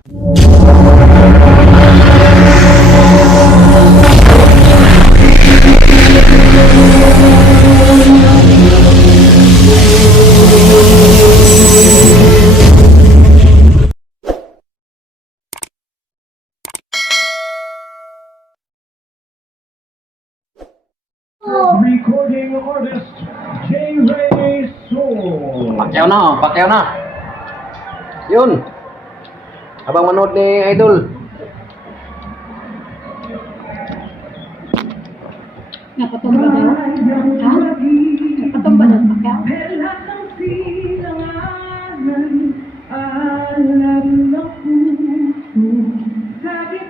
Recording artist J-Ray Soul. Paquiao na. Yun. Habang manood ni Idol. Napatumba na yun? Ha? Napatumba na Paquiao?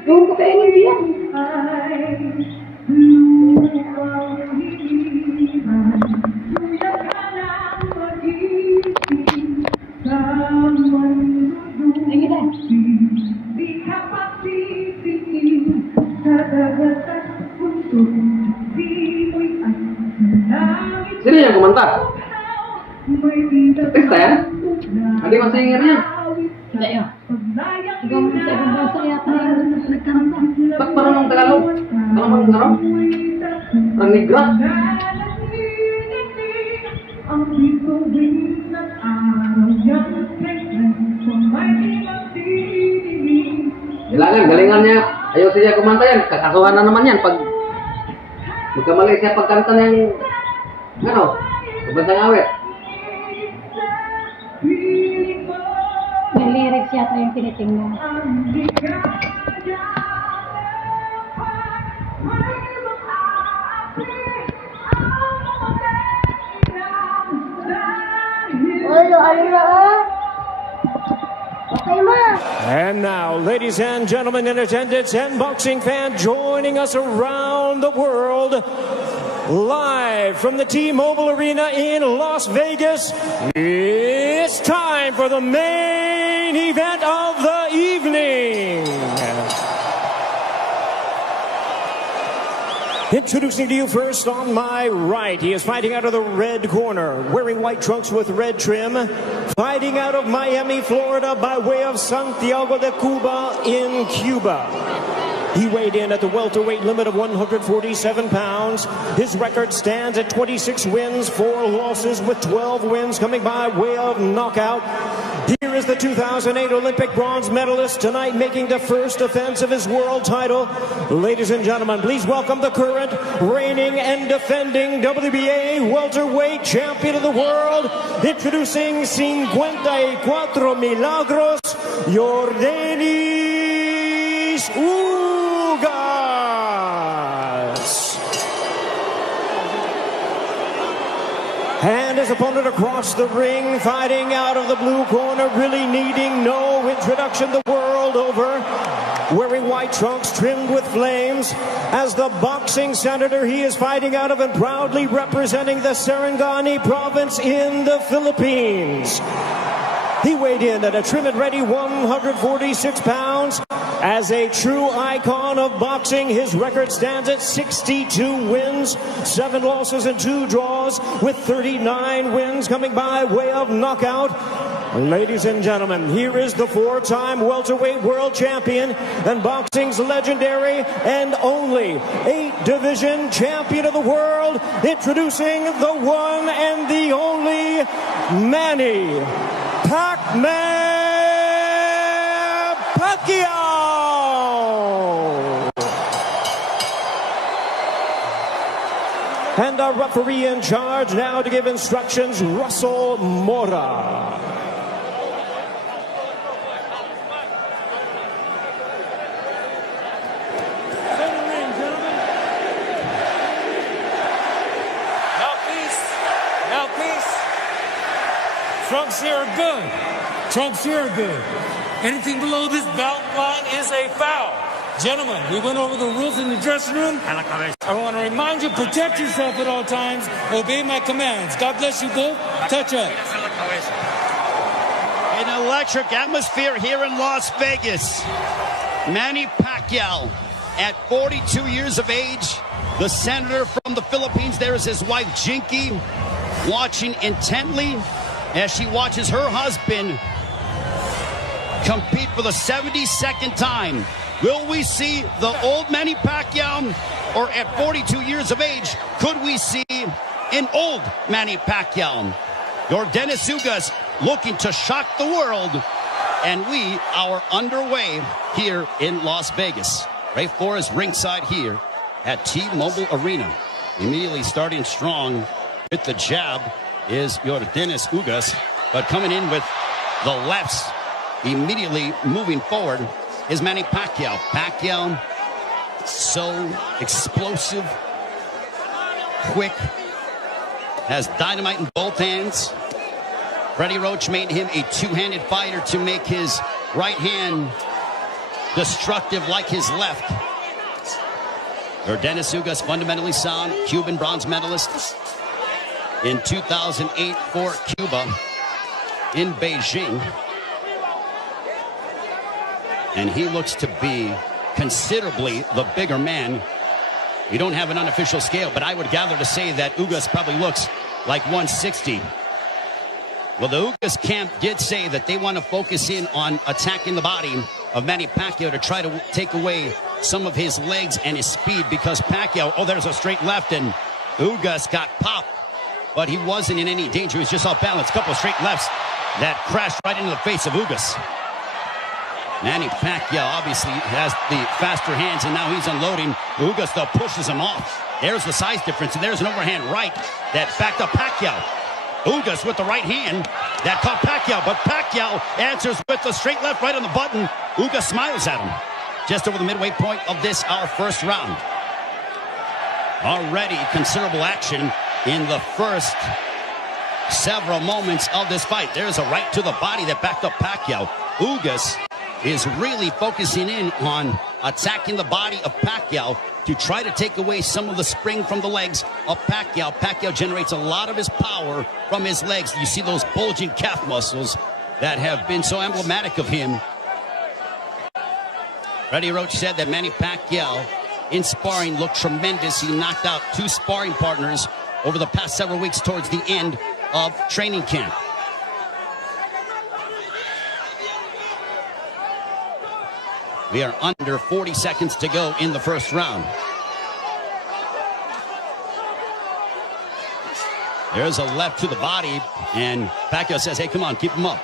Doon ko kayo ng biyan. Sino yang kumanta? Testa ya? Ada masih ingatnya? Tidak ya? Ikaw mo sa ibang basa yata yung nagkaranta. Ba't parang ng Tagalog? Parang ng Tagalog? Parang Negra? Galingannya. Ayo saja kumanta yan. Kakasuhan na naman yan. Pag magkamali siya pagkanta ng pagbansang awit. May lyrics yata yung tinitingnan. And now, ladies and gentlemen in attendance and boxing fans joining us around the world, live from the T-Mobile Arena in Las Vegas, it's time for the main event of the evening. Introducing to you first on my right, he is fighting out of the red corner, wearing white trunks with red trim, fighting out of Miami, Florida by way of Santiago de Cuba in Cuba. He weighed in at the welterweight limit of 147 pounds. His record stands at 26 wins, 4 losses, with 12 wins coming by way of knockout. Here is the 2008 Olympic bronze medalist tonight, making the first defense of his world title. Ladies and gentlemen, please welcome the current, reigning and defending WBA welterweight champion of the world, introducing 54 milagros, Yordenis Ugas. And his opponent across the ring, fighting out of the blue corner, really needing no introduction the world over, wearing white trunks trimmed with flames. As the boxing senator, he is fighting out of and proudly representing the Sarangani province in the Philippines. He weighed in at a trim and ready 146 pounds. As a true icon of boxing, his record stands at 62 wins, 7 losses and 2 draws, with 39 wins coming by way of knockout. Ladies and gentlemen, here is the 4-time welterweight world champion and boxing's legendary and only 8-division champion of the world, introducing the one and the only Manny Paquiao. And our referee in charge now to give instructions, Russell Mora. Now please. Trunks here are good. Trunks here are good. Anything below this belt line is a foul. Gentlemen, we went over the rules in the dressing room. I want to remind you, protect yourself at all times. Obey my commands. God bless you both. Touch up. An electric atmosphere here in Las Vegas. Manny Paquiao, at 42 years of age, the senator from the Philippines. There is his wife, Jinky, watching intently as she watches her husband compete for the 72nd time. Will we see the old Manny Pacquiao, or at 42 years of age, could we see an old Manny Pacquiao? Yordenis Ugas looking to shock the world, and we are underway here in Las Vegas. Ray Flores ringside here at T-Mobile Arena. Immediately starting strong with the jab is Yordenis Ugas, but coming in with the lefts, immediately moving forward is Manny Paquiao. Paquiao, so explosive, quick, has dynamite in both hands. Freddie Roach made him a two-handed fighter to make his right hand destructive like his left. Yordenis Ugas, fundamentally sound, Cuban bronze medalist in 2008 for Cuba in Beijing. And he looks to be considerably the bigger man. We don't have an unofficial scale, but I would gather to say that Ugas probably looks like 160. Well, the Ugas camp did say that they want to focus in on attacking the body of Manny Paquiao to try to take away some of his legs and his speed, because Paquiao, oh, there's a straight left, and Ugas got popped, but he wasn't in any danger. He was just off balance. Couple of straight lefts that crashed right into the face of Ugas. Manny Paquiao obviously has the faster hands, and now he's unloading. Ugas, though, pushes him off. There's the size difference, and there's an overhand right that backed up Paquiao. Ugas with the right hand that caught Paquiao, but Paquiao answers with the straight left right on the button. Ugas smiles at him. Just over the midway point of this, our first round. Already considerable action in the first several moments of this fight. There's a right to the body that backed up Paquiao. Ugas is really focusing in on attacking the body of Paquiao to try to take away some of the spring from the legs of Paquiao. Paquiao generates a lot of his power from his legs. You see those bulging calf muscles that have been so emblematic of him. Freddie Roach said that Manny Paquiao in sparring looked tremendous. He knocked out 2 sparring partners over the past several weeks towards the end of training camp. We are under 40 seconds to go in the first round. There's a left to the body, and Paquiao says, hey, come on, keep him up.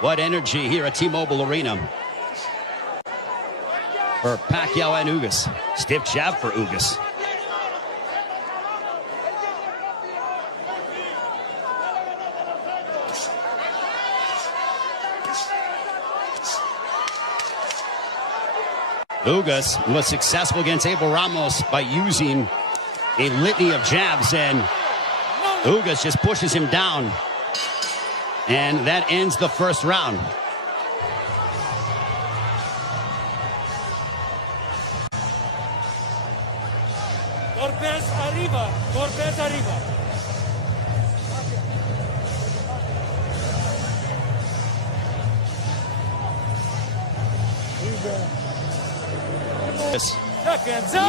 What energy here at T-Mobile Arena for Paquiao and Ugas. Stiff jab for Ugas. Ugas was successful against Abel Ramos by using a litany of jabs, and Ugas just pushes him down. And that ends the first round. Corpes arriba, Corpes arriba.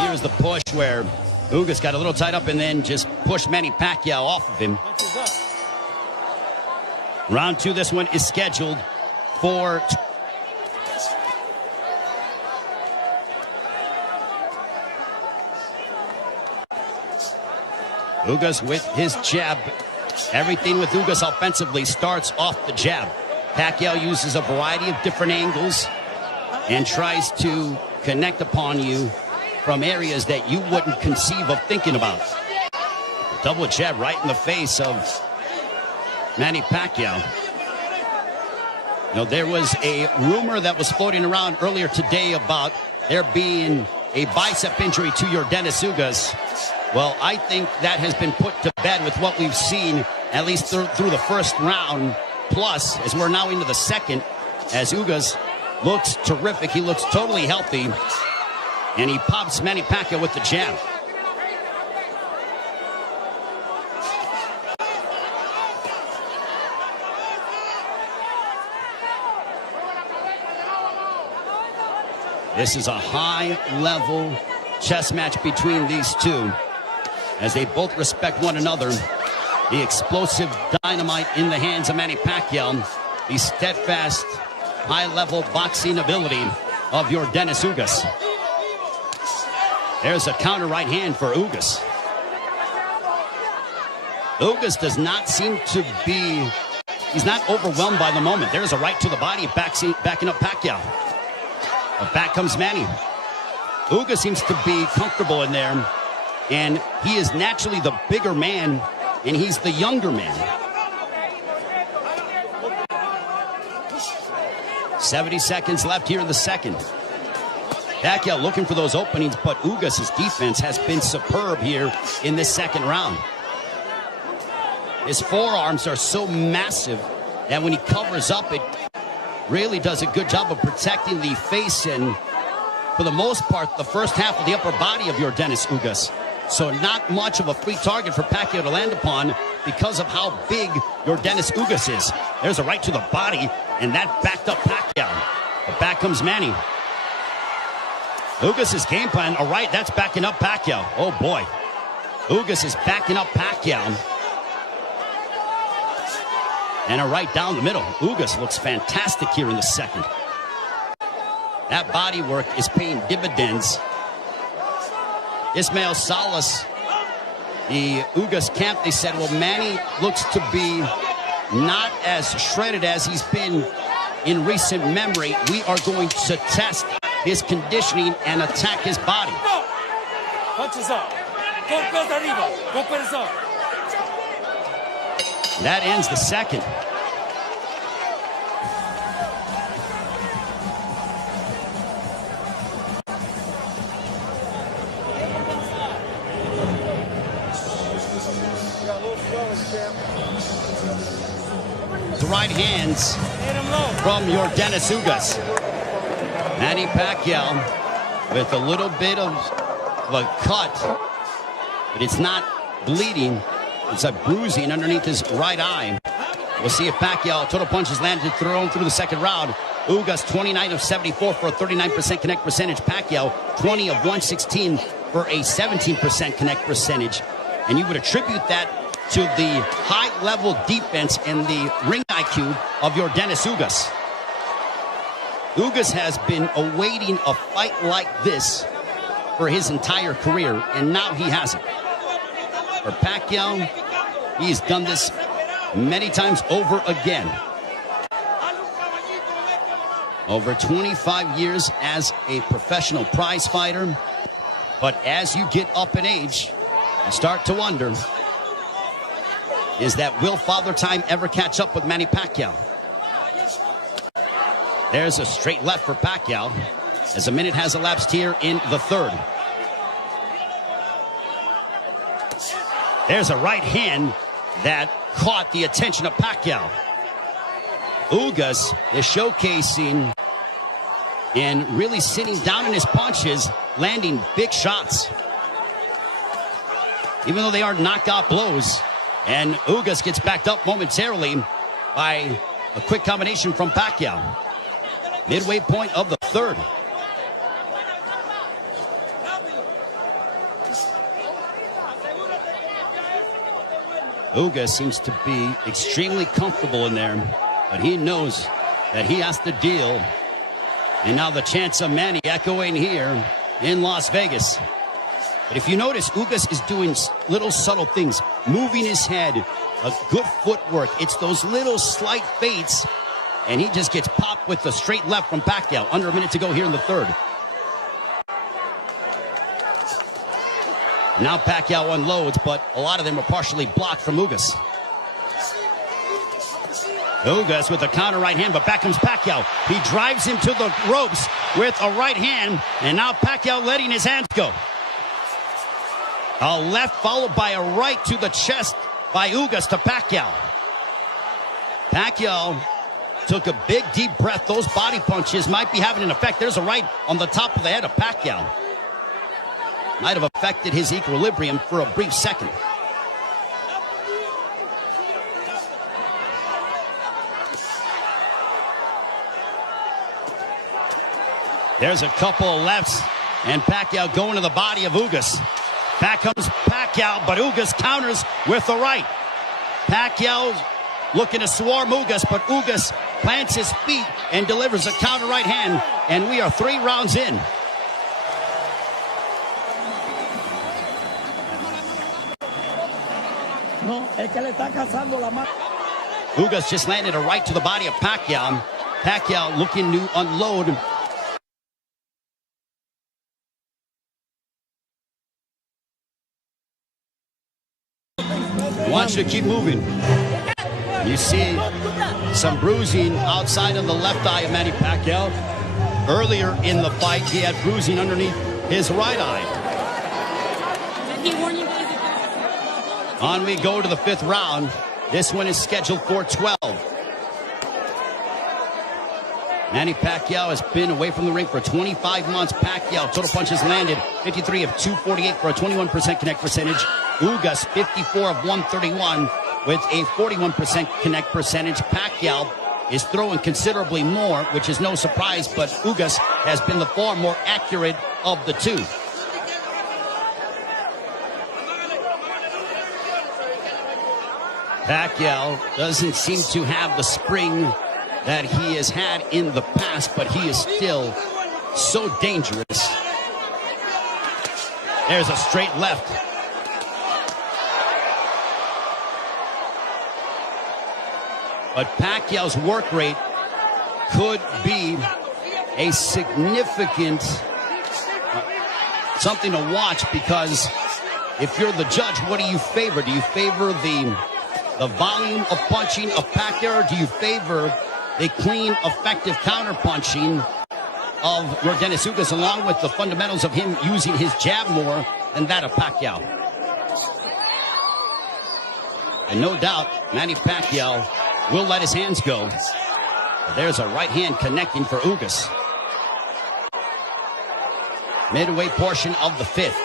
Here's the push where Ugas got a little tied up and then just pushed Manny Paquiao off of him. Round 2, this one is scheduled for Ugas with his jab. Everything with Ugas offensively starts off the jab. Paquiao uses a variety of different angles and tries to connect upon you from areas that you wouldn't conceive of thinking about. Double jab right in the face of Manny Paquiao. You know, there was a rumor that was floating around earlier today about there being a bicep injury to Yordenis Ugas. Well, I think that has been put to bed with what we've seen, at least through the first round, plus as we're now into the second, as Ugas looks terrific. He looks totally healthy, and he pops Manny Paquiao with the jab. This is a high-level chess match between these two, as they both respect one another. The explosive dynamite in the hands of Manny Paquiao, the steadfast, high-level boxing ability of Yordenis Ugas. There's a counter right hand for Ugas. Ugas does not seem to be, he's not overwhelmed by the moment. There's a right to the body, backing up Paquiao. But back comes Manny. Ugas seems to be comfortable in there, and he is naturally the bigger man, and he's the younger man. 70 seconds left here in the second. Paquiao looking for those openings, but Ugas' defense has been superb here in this second round. His forearms are so massive that when he covers up, it really does a good job of protecting the face and, for the most part, the first half of the upper body of Yordenis Ugas. So not much of a free target for Paquiao to land upon because of how big Yordenis Ugas is. There's a right to the body, and that backed up Paquiao. But back comes Manny. Ugas' game plan, a right, that's backing up Paquiao. Oh boy. Ugas is backing up Paquiao. And a right down the middle. Ugas looks fantastic here in the second. That body work is paying dividends. Ismael Salas, the Ugas camp, they said, well, Manny looks to be not as shredded as he's been in recent memory. We are going to test his conditioning and attack his body. Punches up. Golpes arriba. Golpes up. That ends the second. The right hands from Yordenis Ugas. Manny Paquiao with a little bit of a cut, but it's not bleeding. It's a bruising underneath his right eye. We'll see if Paquiao, total punches landed thrown through the second round. Ugas 29 of 74 for a 39% connect percentage. Paquiao 20 of 116 for a 17% connect percentage. And you would attribute that to the high-level defense and the ring IQ of Yordenis Ugas. Ugas has been awaiting a fight like this for his entire career, and now he has it. For Paquiao, he's done this many times over again. Over 25 years as a professional prize fighter. But as you get up in age, you start to wonder, is that will Father Time ever catch up with Manny Paquiao? There's a straight left for Paquiao as a minute has elapsed here in the third. There's a right hand that caught the attention of Paquiao. Ugas is showcasing and really sitting down in his punches, landing big shots. Even though they are knockout blows, and Ugas gets backed up momentarily by a quick combination from Paquiao. Midway point of the third. Ugas seems to be extremely comfortable in there, but he knows that he has to deal. And now the chants of Manny echoing here in Las Vegas. But if you notice, Ugas is doing little subtle things, moving his head, a good footwork. It's those little slight feints, and he just gets popped with the straight left from Paquiao. Under a minute to go here in the third. Now Paquiao unloads, but a lot of them are partially blocked from Ugas. Ugas with a counter right hand, but back comes Paquiao. He drives him to the ropes with a right hand, and now Paquiao letting his hands go. A left followed by a right to the chest by Ugas to Paquiao. Paquiao took a big deep breath. Those body punches might be having an effect. There's a right on the top of the head of Paquiao. Might have affected his equilibrium for a brief second. There's a couple of lefts, and Paquiao going to the body of Ugas. Back comes Paquiao, but Ugas counters with the right. Paquiao looking to swarm Ugas, but Ugas plants his feet and delivers a counter right hand, and we are 3 rounds in. Ugas just landed a right to the body of Paquiao. Paquiao looking to unload. Wants you to keep moving. You see some bruising outside of the left eye of Manny Paquiao. Earlier in the fight, he had bruising underneath his right eye. On we go to the 5th round. This one is scheduled for 12. Manny Paquiao has been away from the ring for 25 months. Paquiao, total punches landed 53 of 248 for a 21% connect percentage. Ugas, 54 of 131 with a 41% connect percentage. Paquiao is throwing considerably more, which is no surprise, but Ugas has been the far more accurate of the two. Paquiao doesn't seem to have the spring that he has had in the past, but he is still so dangerous. There's a straight left. But Pacquiao's work rate could be a significant something to watch, because if you're the judge, what do you favor? Do you favor the volume of punching of Paquiao, or do you favor the clean, effective counter-punching of Yordenis Ugas, along with the fundamentals of him using his jab more than that of Paquiao? And no doubt, Manny Paquiao will let his hands go. There's a right hand connecting for Ugas. Midway portion of the 5th.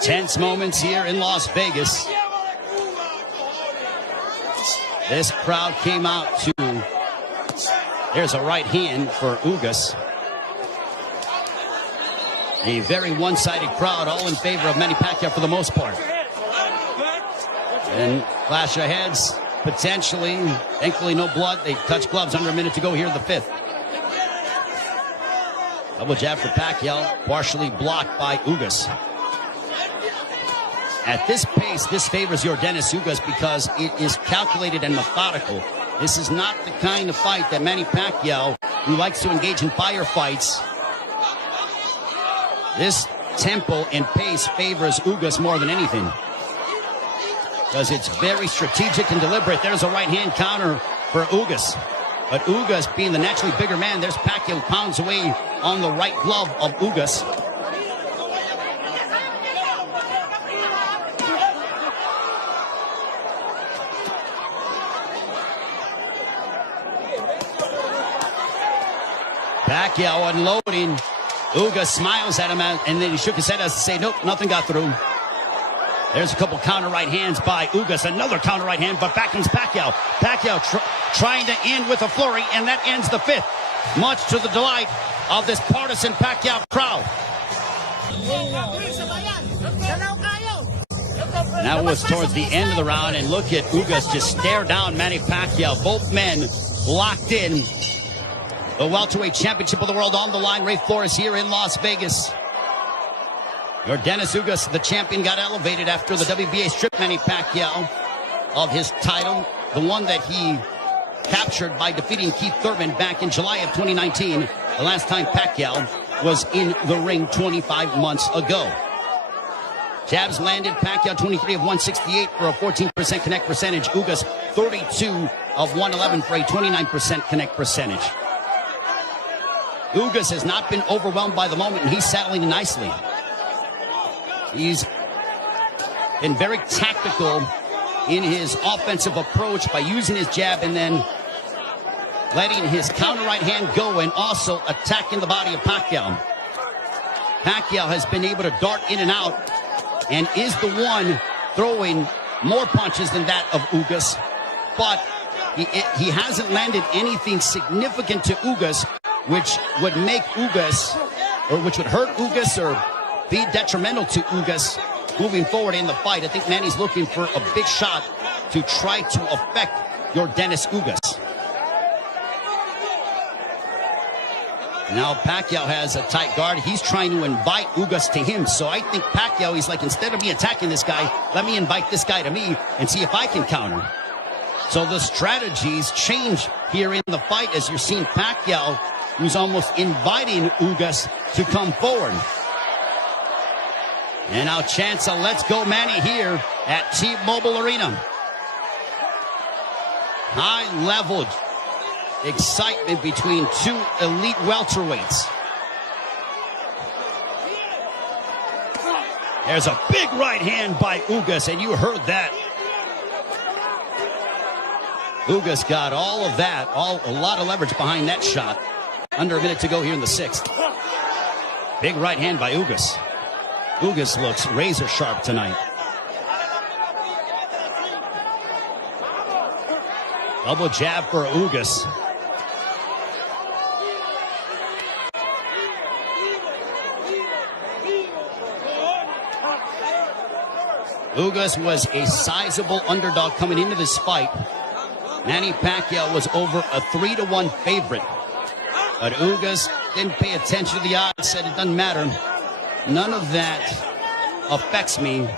Tense moments here in Las Vegas. This crowd came out to... There's a right hand for Ugas. A very one-sided crowd, all in favor of Manny Paquiao for the most part. And clash of heads, potentially. Thankfully, no blood. They touch gloves under a minute to go here in the 5th. Double jab for Paquiao, partially blocked by Ugas. At this pace, this favors Yordenis Ugas because it is calculated and methodical. This is not the kind of fight that Manny Paquiao, who likes to engage in firefights. This tempo and pace favors Ugas more than anything, because it's very strategic and deliberate. There's a right-hand counter for Ugas. But Ugas, being the naturally bigger man, there's Paquiao pounds away on the right glove of Ugas. Paquiao unloading. Ugas smiles at him, and then he shook his head as to say, nope, nothing got through. There's a couple counter right hands by Ugas. Another counter right hand, but back comes Paquiao. Paquiao trying to end with a flurry, and that ends the 5th. Much to the delight of this partisan Paquiao crowd. Now it was towards the end of the round, and look at Ugas just stare down Manny Paquiao. Both men locked in. The welterweight championship of the world on the line. Ray Flores here in Las Vegas. Yordenis Ugas, the champion, got elevated after the WBA stripped Manny Pacquiao of his title, the one that he captured by defeating Keith Thurman back in July of 2019, the last time Pacquiao was in the ring 25 months ago. Jabs landed. Pacquiao 23 of 168 for a 14% connect percentage. Ugas 32 of 111 for a 29% connect percentage. Ugas has not been overwhelmed by the moment, and he's settling nicely. He's been very tactical in his offensive approach by using his jab and then letting his counter right hand go and also attacking the body of Pacquiao. Pacquiao has been able to dart in and out and is the one throwing more punches than that of Ugas, but he hasn't landed anything significant to Ugas, which would make Ugas, or which would hurt Ugas or be detrimental to Ugas moving forward in the fight. I think Manny's looking for a big shot to try to affect Yordenis Ugas. Now Paquiao has a tight guard. He's trying to invite Ugas to him. So I think Paquiao, he's like, instead of me attacking this guy, let me invite this guy to me and see if I can counter. So the strategies change here in the fight as you're seeing Paquiao, who's almost inviting Ugas to come forward. And now chance of let's go Manny here at T-Mobile Arena. High level excitement between two elite welterweights. There's a big right hand by Ugas, and you heard that. Ugas got all of that, a lot of leverage behind that shot. Under a minute to go here in the 6th. Big right hand by Ugas. Ugas looks razor sharp tonight. Double jab for Ugas. Ugas was a sizable underdog coming into this fight. Manny Paquiao was over a 3-1 favorite. But Ugas didn't pay attention to the odds, said it doesn't matter. None of that affects me.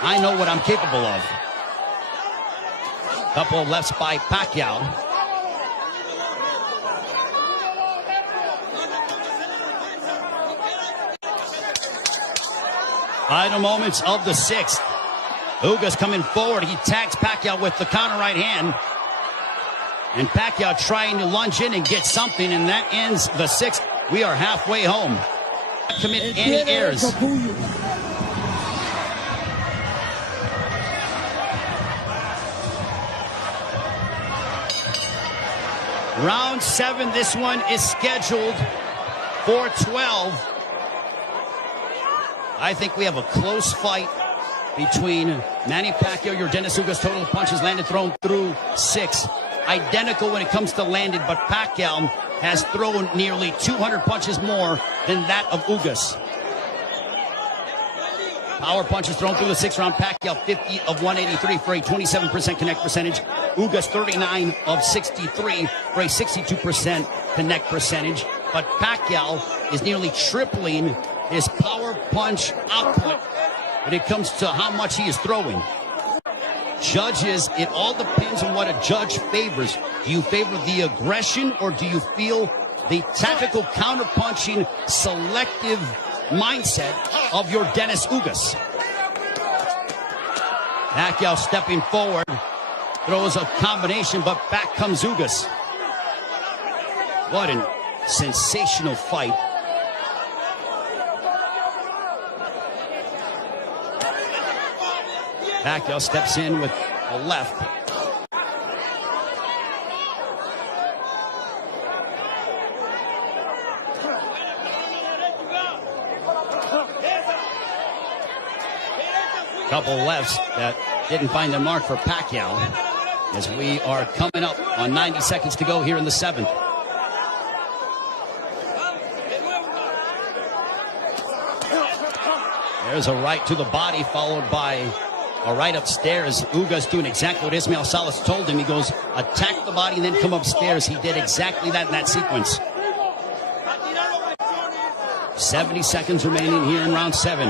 I know what I'm capable of. Couple of lefts by Paquiao. Final moments of the 6th. Ugas coming forward. He tags Paquiao with the counter right hand. And Paquiao trying to lunge in and get something, and that ends the 6th. We are halfway home. Not commit any errors. Round 7, this one is scheduled for 12. I think we have a close fight between Manny Paquiao, Yordenis Ugas. Total punches landed, thrown through 6. Identical when it comes to landed, but Paquiao has thrown nearly 200 punches more than that of Ugas. Power punches thrown through the 6th round. Paquiao 50 of 183 for a 27% connect percentage. Ugas 39 of 63 for a 62% connect percentage. But Paquiao is nearly tripling his power punch output when it comes to how much he is throwing. Judges, it all depends on what a judge favors. Do you favor the aggression, or do you feel the tactical counterpunching selective mindset of Yordenis Ugas? Paquiao stepping forward, throws a combination, but back comes Ugas. What a sensational fight. Paquiao steps in with a left. Couple lefts that didn't find their mark for Paquiao as we are coming up on 90 seconds to go here in the 7th. There's a right to the body followed by a right upstairs. Ugas doing exactly what Ismael Salas told him. He goes, attack the body and then come upstairs. He did exactly that in that sequence. 70 seconds remaining here in round 7.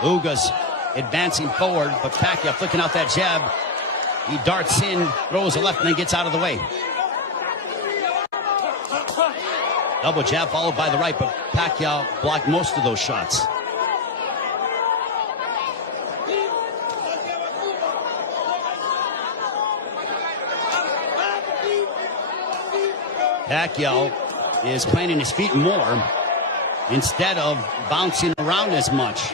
Ugas advancing forward, but Paquiao flicking out that jab. He darts in, throws a left, and then gets out of the way. Double jab followed by the right, but Paquiao blocked most of those shots. Paquiao is planting his feet more instead of bouncing around as much.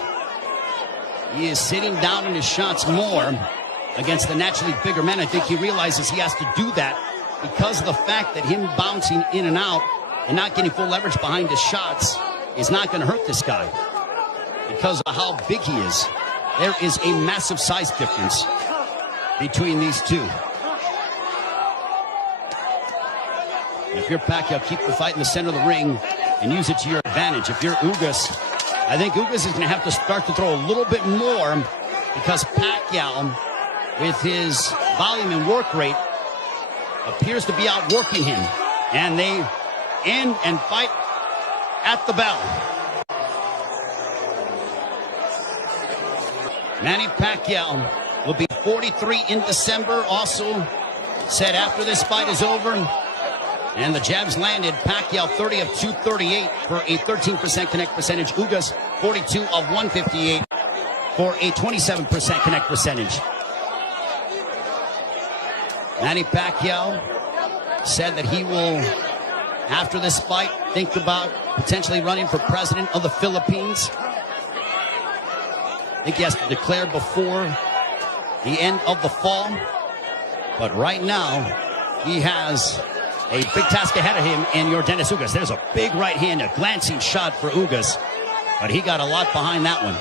He is sitting down in his shots more against the naturally bigger men. I think he realizes he has to do that because of the fact that him bouncing in and out and not getting full leverage behind his shots is not going to hurt this guy because of how big he is. There is a massive size difference between these two. If you're Paquiao, keep the fight in the center of the ring and use it to your advantage. If you're Ugas, I think Ugas is going to have to start to throw a little bit more because Paquiao, with his volume and work rate, appears to be outworking him. And they end and fight at the bell. Manny Paquiao will be 43 in December. Also said after this fight is over. And the jabs landed. Paquiao 30 of 238 for a 13% connect percentage. Ugas 42 of 158 for a 27% connect percentage. Manny Pacquiao said that he will, after this fight, think about potentially running for president of the Philippines. I think he has to declare before the end of the fall. But right now, he has a big task ahead of him in Yordenis Ugas. There's a big right hand, a glancing shot for Ugas, but he got a lot behind that one.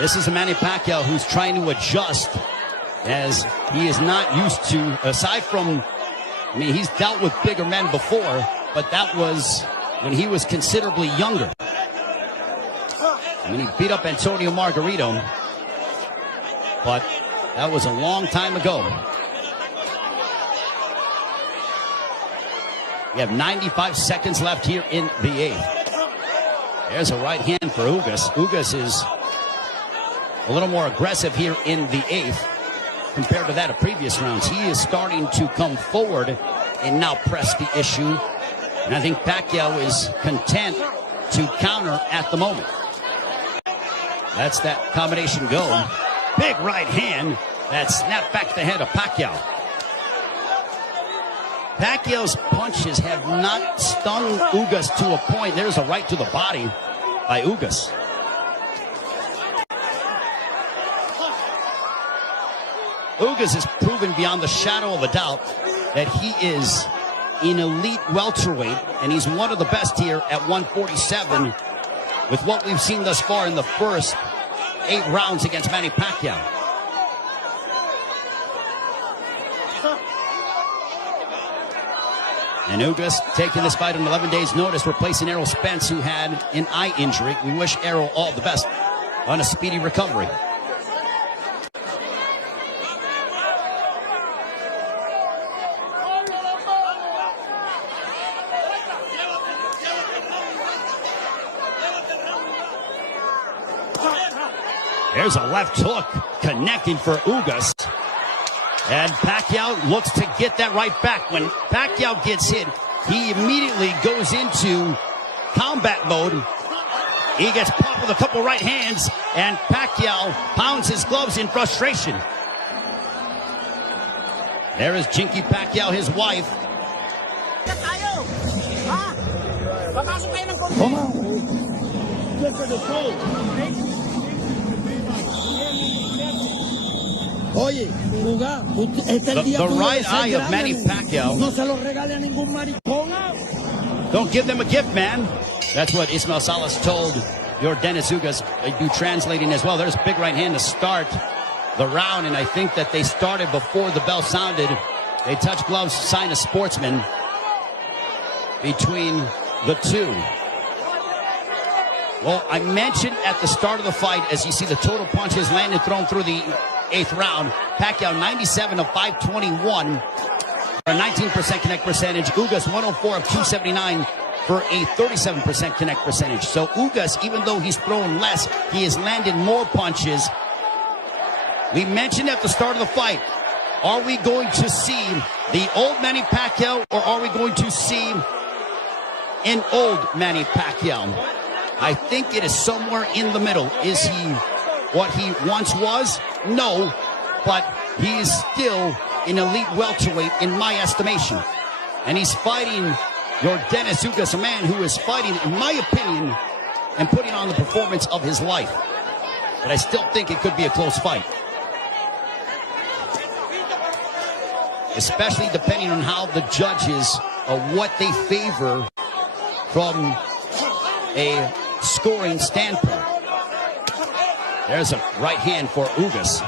This is a Manny Paquiao who's trying to adjust, as he is not used to, aside from, I mean, he's dealt with bigger men before, but that was when he was considerably younger. I mean, he beat up Antonio Margarito, but that was a long time ago. We have 95 seconds left here in the 8th. There's a right hand for Ugas. Ugas is a little more aggressive here in the 8th compared to that of previous rounds. He is starting to come forward and now press the issue. And I think Pacquiao is content to counter at the moment. That's that combination go. Big right hand that snapped back the head of Pacquiao. Pacquiao's punches have not stung Ugas to a point. There's a right to the body by Ugas. Ugas has proven beyond the shadow of a doubt that he is an elite welterweight, and he's one of the best here at 147 with what we've seen thus far in the first 8 rounds against Manny Paquiao. And Ugas taking this fight on 11 days' notice, replacing Errol Spence, who had an eye injury. We wish Errol all the best on a speedy recovery. There's a left hook connecting for Ugas. And Pacquiao looks to get that right back. When Pacquiao gets hit, he immediately goes into combat mode. He gets popped with a couple right hands, and Pacquiao pounds his gloves in frustration. There is Jinky Pacquiao, his wife. The right eye of Manny Paquiao. Don't give them a gift, man. That's what Ismael Salas told Yordenis Ugas. They do translating as well. There's a big right hand to start the round, and I think that they started before the bell sounded. They touched gloves, sign of sportsman between the two. Well, I mentioned at the start of the fight, as you see the total punches landed, thrown through the 8th round. Pacquiao 97 of 521 for a 19% connect percentage. Ugas 104 of 279 for a 37% connect percentage. So Ugas, even though he's thrown less, he has landed more punches. We mentioned at the start of the fight, are we going to see the old Manny Paquiao, or are we going to see an old Manny Pacquiao? I think it is somewhere in the middle. Is he what he once was? No, but he is still an elite welterweight in my estimation. And he's fighting Yordenis Ugas, a man who is fighting, in my opinion, and putting on the performance of his life. But I still think it could be a close fight. Especially depending on how the judges, what they favor from a scoring standpoint. There's a right hand for Ugas.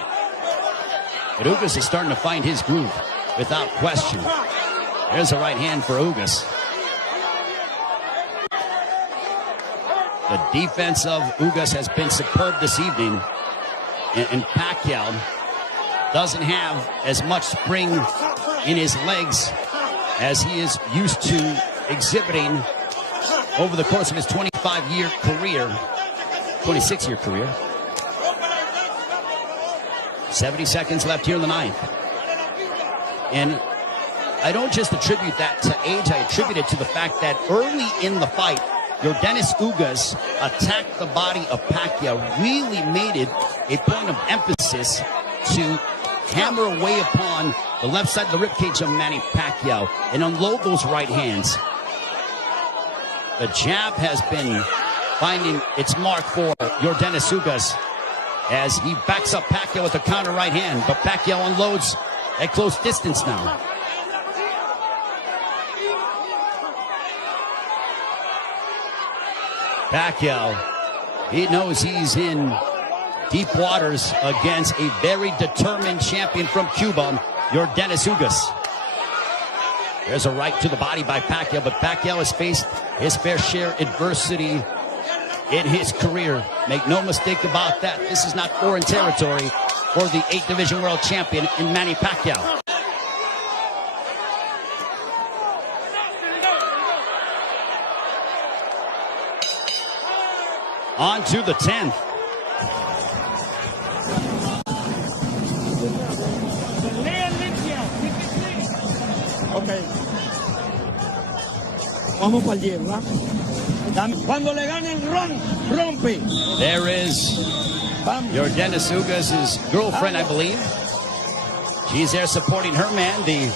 But Ugas is starting to find his groove, without question. There's a right hand for Ugas. The defense of Ugas has been superb this evening. And Paquiao doesn't have as much spring in his legs as he is used to exhibiting over the course of his 25-year career, 26-year career. 70 seconds left here in the ninth. And I don't just attribute that to age, I attribute it to the fact that early in the fight, Yordenis Ugas attacked the body of Paquiao, really made it a point of emphasis to hammer away upon the left side of the ribcage of Manny Paquiao and unload those right hands. The jab has been finding its mark for Yordenis Ugas as he backs up Paquiao with a counter right hand, but Paquiao unloads at close distance now. Paquiao, he knows he's in deep waters against a very determined champion from Cuba, Yordenis Ugas. There's a right to the body by Paquiao, but Paquiao has faced his fair share of adversity in his career. Make no mistake about that. This is not foreign territory for the 8th Division World Champion in Manny Paquiao. On to the 10th. Ok. Vamos para el 10, ¿verdad? Cuando le ganen, rompe. There is Yordenis Ugas' girlfriend, I believe. She's there supporting her man, the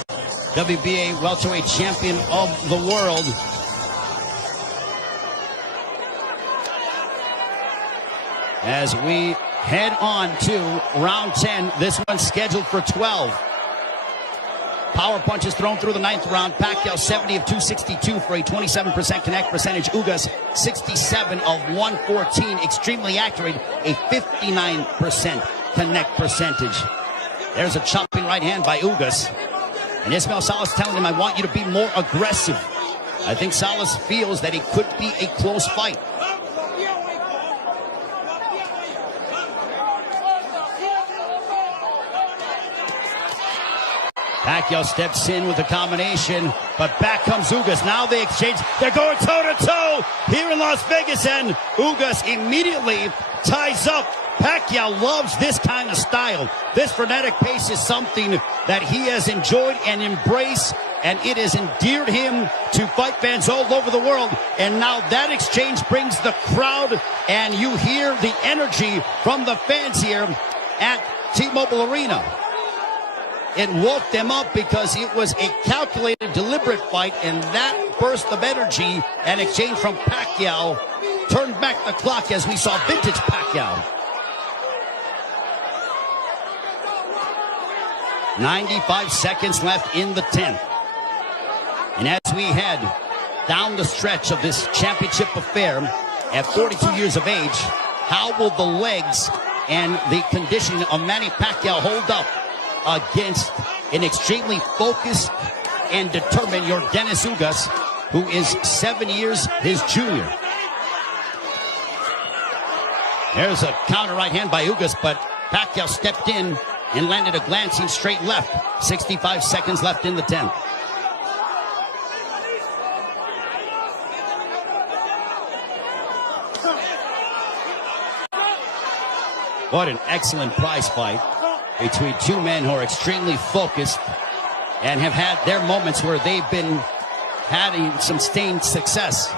WBA welterweight champion of the world. As we head on to round 10, this one's scheduled for 12. Power punches thrown through the 9th round. Paquiao 70 of 262 for a 27% connect percentage. Ugas 67 of 114. Extremely accurate, a 59% connect percentage. There's a chopping right hand by Ugas. And Ismael Salas telling him, I want you to be more aggressive. I think Salas feels that it could be a close fight. Paquiao steps in with a combination, but back comes Ugas. Now they exchange. They're going toe-to-toe here in Las Vegas, and Ugas immediately ties up. Paquiao loves this kind of style. This frenetic pace is something that he has enjoyed and embraced, and it has endeared him to fight fans all over the world. And now that exchange brings the crowd, and you hear the energy from the fans here at T-Mobile Arena. It woke them up because it was a calculated, deliberate fight, and that burst of energy and exchange from Paquiao turned back the clock as we saw vintage Paquiao. 95 seconds left in the 10th. And as we head down the stretch of this championship affair at 42 years of age, how will the legs and the conditioning of Manny Paquiao hold up against an extremely focused and determined Yordenis Ugas, who is 7 years his junior? There's a counter right hand by Ugas, but Paquiao stepped in and landed a glancing straight left. 65 seconds left in the 10th. What an excellent prize fight between two men who are extremely focused and have had their moments where they've been having some sustained success.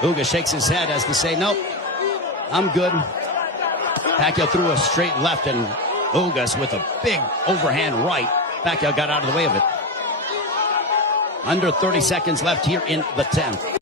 Ugas shakes his head as to say, nope, I'm good. Paquiao threw a straight left, and Ugas with a big overhand right. Paquiao got out of the way of it. Under 30 seconds left here in the 10th.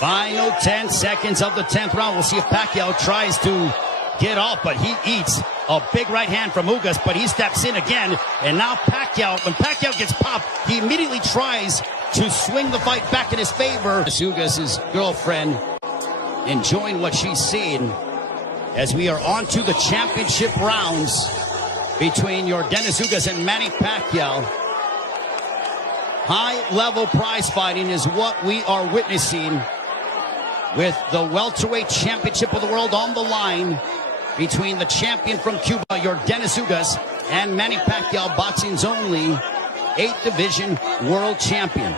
Final 10 seconds of the 10th round. We'll see if Paquiao tries to get off, but he eats A big right hand from Ugas, but he steps in again. And now Paquiao, when Paquiao gets popped, he immediately tries to swing the fight back in his favor. Ugas' girlfriend enjoying what she's seen as we are on to the championship rounds between Yordenis Ugas and Manny Paquiao. High-level prize fighting is what we are witnessing, with the welterweight championship of the world on the line between the champion from Cuba, Yordenis Ugas, and Manny Paquiao, boxing's only 8th division world champion.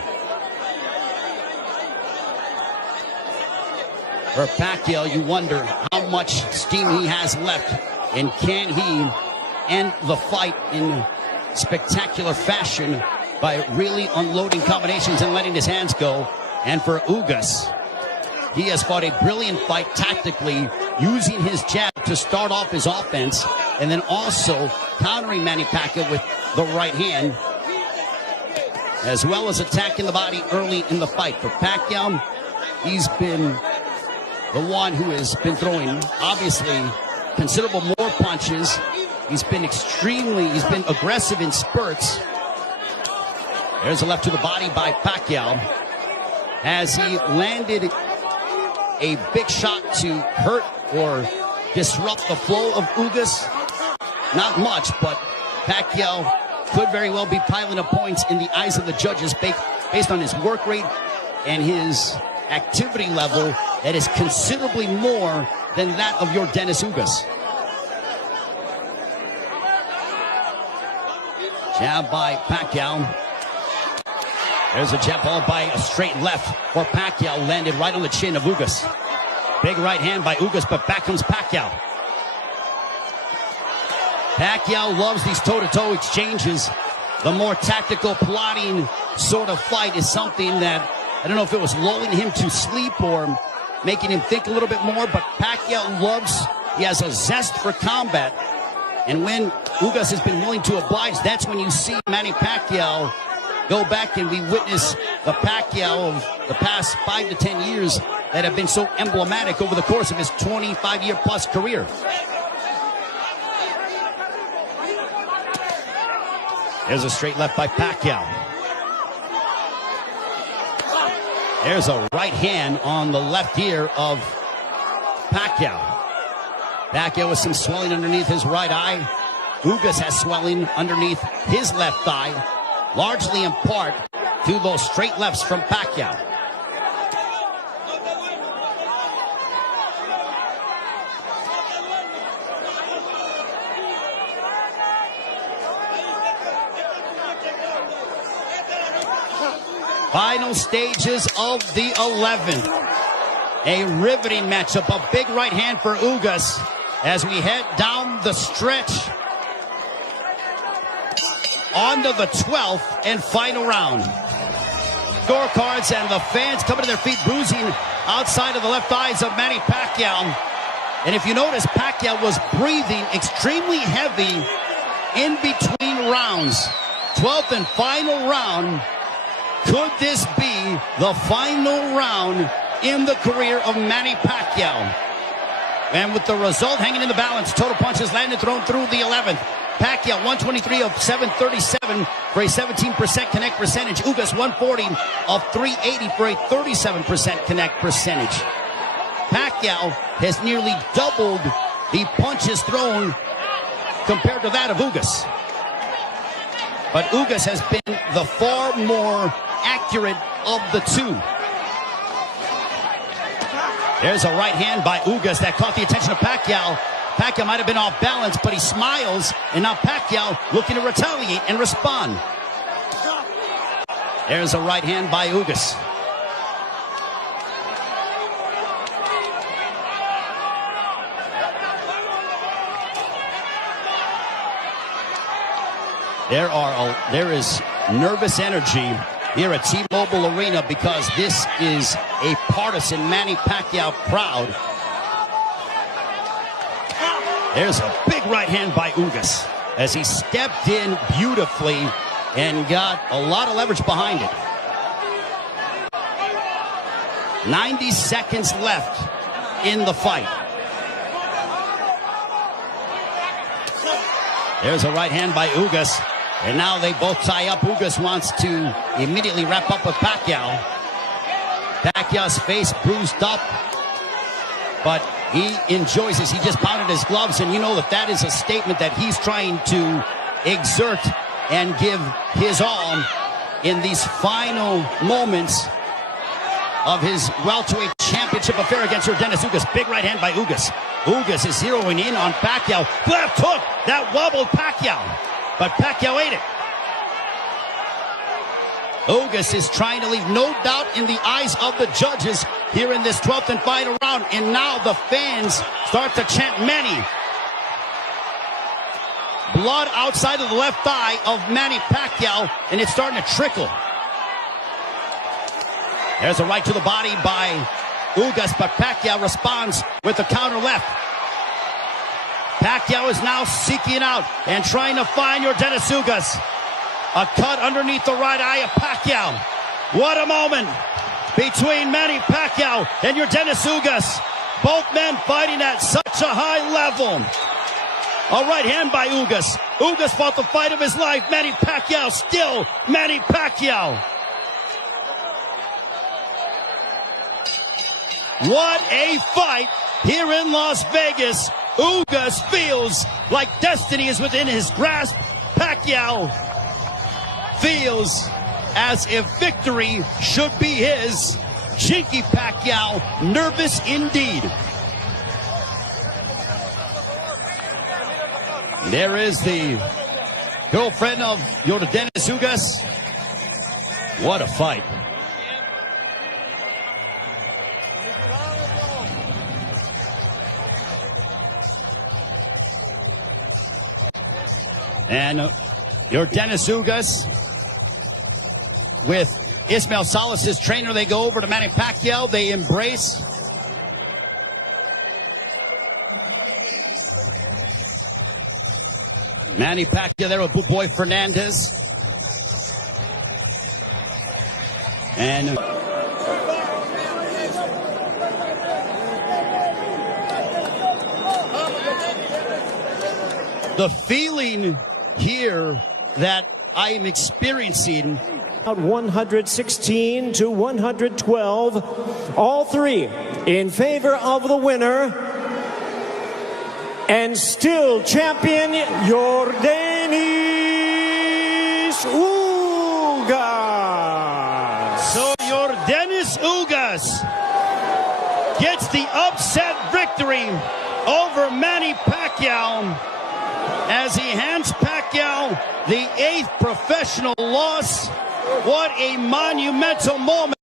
For Paquiao, you wonder how much steam he has left, and can he end the fight in spectacular fashion by really unloading combinations and letting his hands go. And for Ugas, he has fought a brilliant fight tactically, using his jab to start off his offense, and then also countering Manny Paquiao with the right hand, as well as attacking the body early in the fight. For Paquiao, he's been the one who has been throwing, obviously, considerable more punches. He's been aggressive in spurts. There's a left to the body by Paquiao. Has he landed a big shot to hurt or disrupt the flow of Ugas? Not much, but Paquiao could very well be piling up points in the eyes of the judges based on his work rate and his activity level that is considerably more than that of Yordenis Ugas. Jab by Paquiao. There's a jab followed by a straight left for Paquiao, landed right on the chin of Ugas. Big right hand by Ugas, but back comes Paquiao. Paquiao loves these toe-to-toe exchanges. The more tactical, plotting sort of fight is something that, I don't know if it was lulling him to sleep or making him think a little bit more, but Paquiao loves, he has a zest for combat. And when Ugas has been willing to oblige, that's when you see Manny Paquiao go back, and we witness the Paquiao of the past 5 to 10 years that have been so emblematic over the course of his 25-year-plus career. There's a straight left by Paquiao. There's a right hand on the left ear of Paquiao. Paquiao with some swelling underneath his right eye. Ugas has swelling underneath his left eye, largely in part to those straight lefts from Paquiao. Final stages of the 11th. A riveting matchup, a big right hand for Ugas as we head down the stretch onto the 12th and final round. Scorecards and the fans coming to their feet, bruising outside of the left eyes of Manny Paquiao. And if you notice, Paquiao was breathing extremely heavy in between rounds. 12th and final round. Could this be the final round in the career of Manny Paquiao? And with the result hanging in the balance, total punches landed, thrown through the 11th. Paquiao 123 of 737 for a 17% connect percentage. Ugas 140 of 380 for a 37% connect percentage. Paquiao has nearly doubled the punches thrown compared to that of Ugas. But Ugas has been the far more accurate of the two. There's a right hand by Ugas that caught the attention of Paquiao. Paquiao might have been off balance, but he smiles, and now Paquiao looking to retaliate and respond. There's a right hand by Ugas. There is nervous energy here at T-Mobile Arena because this is a partisan Manny Paquiao crowd. There's a big right hand by Ugas as he stepped in beautifully and got a lot of leverage behind it. 90 seconds left in the fight. There's a right hand by Ugas. And now they both tie up. Ugas wants to immediately wrap up with Paquiao. Pacquiao's face bruised up, but he enjoys this. He just pounded his gloves, and you know that is a statement that he's trying to exert and give his all in these final moments of his welterweight championship affair against Yordenis Ugas. Big right hand by Ugas. Ugas is zeroing in on Paquiao. Left hook that wobbled Paquiao, but Paquiao ate it. Ugas is trying to leave no doubt in the eyes of the judges here in this 12th and final round. And now the fans start to chant Manny. Blood outside of the left thigh of Manny Paquiao, and it's starting to trickle. There's a right to the body by Ugas, but Paquiao responds with the counter left. Paquiao is now seeking out and trying to find Yordenis Ugas. A cut underneath the right eye of Paquiao. What a moment between Manny Paquiao and Yordenis Ugas. Both men fighting at such a high level. A right hand by Ugas. Ugas fought the fight of his life. Manny Paquiao still Manny Paquiao. What a fight here in Las Vegas. Ugas feels like destiny is within his grasp. Paquiao feels as if victory should be his. Jinky Paquiao, nervous indeed. There is the girlfriend of Yordenis Ugas. What a fight. And Yordenis Ugas with Ismael Salas, his trainer, they go over to Manny Paquiao. They embrace. Manny Paquiao there with Boy Fernandez. And the feeling here that I am experiencing. 116 to 112, all three in favor of the winner and still champion Yordenis Ugas. So Yordenis Ugas gets the upset victory over Manny Paquiao as he hands Paquiao the 8th professional loss. What a monumental moment.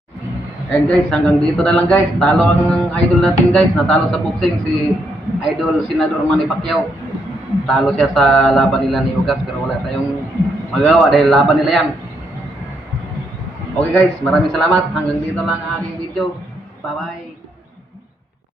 And guys, hanggang dito na lang guys. Talo ang idol natin guys. Natalo sa boxing si Idol Senador Manny Paquiao. Talo siya sa laban nila ni Ugas, pero wala tayong magawa dahil laban nila yan. Okay guys, maraming salamat. Hanggang dito lang ang aking video. Bye bye.